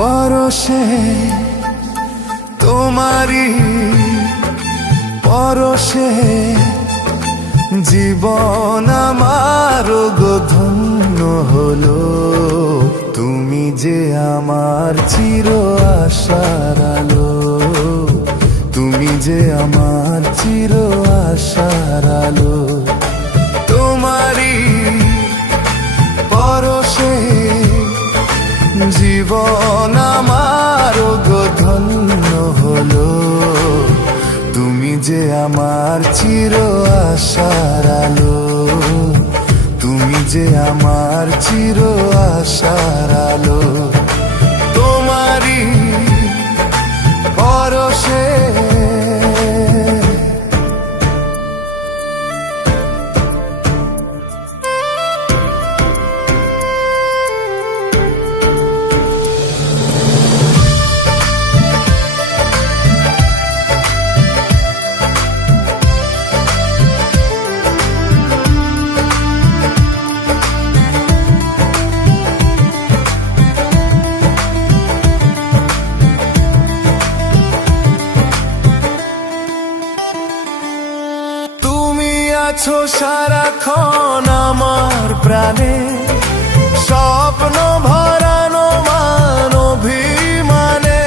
পরশে তোমারি পরশে জীবন আমার গো ধন্য হলো। তুমি যে আমার চির আশার আলো, তুমি যে আমার চির আশার আলো। তোমারি পরশে জীবন আমার গো ধন্য হলো। তুমি যে আমার চির আশার আলো, তুমি যে আমার চির আশার আলো। তোমারি পরশে আছো সারাক্ষণ আমার প্রাণে, স্বপ্ন ভরানো মান অভিমানে।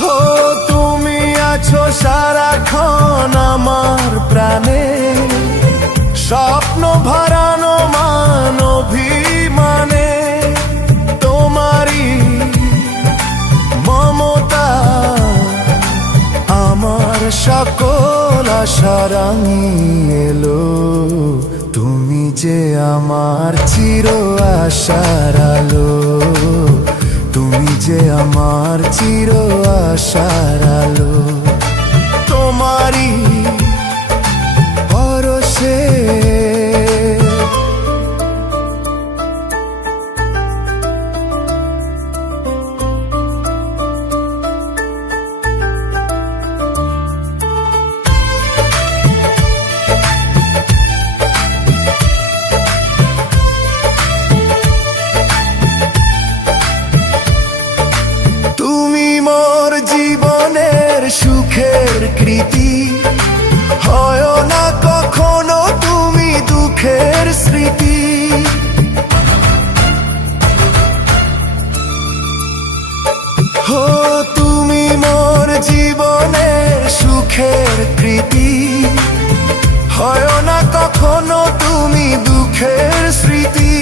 হো তুমি আছো সারাক্ষণ আমার প্রাণে, স্বপ্ন ভরানো মান অভিমানে। তোমারি মমতা আমার সকল আশা রাঙিয়ে এলো। তুমি যে আমার চির আশার আলো, তুমি যে আমার চির আশার আলো। তোমারি পরশে সুখের কৃতি, হয় না কখনো তুমি দুঃখের স্মৃতি। হো তুমি মোর জীবনের সুখের কৃতি, হয় না কখনো তুমি দুঃখের স্মৃতি।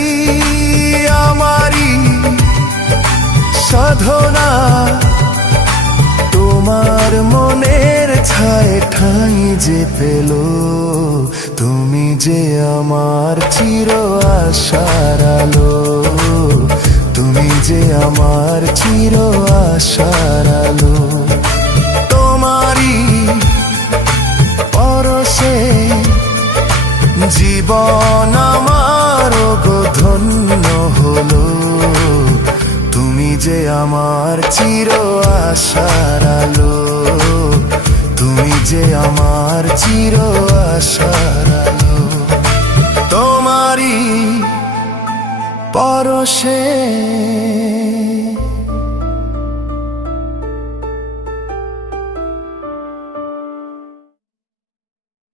আমারি সাধনা তোমার মনের ছায় ঠাঁই যে পেল। তুমি যে আমার চির আশার আলো, তুমি যে আমার চির আশার আলো। তোমারি পরশে জীবন আমার গো ধন্য হলো। তুমি যে আমার চির আশার আলো, তুমি যে আমার চির আশার আলো। তোমারি পরশে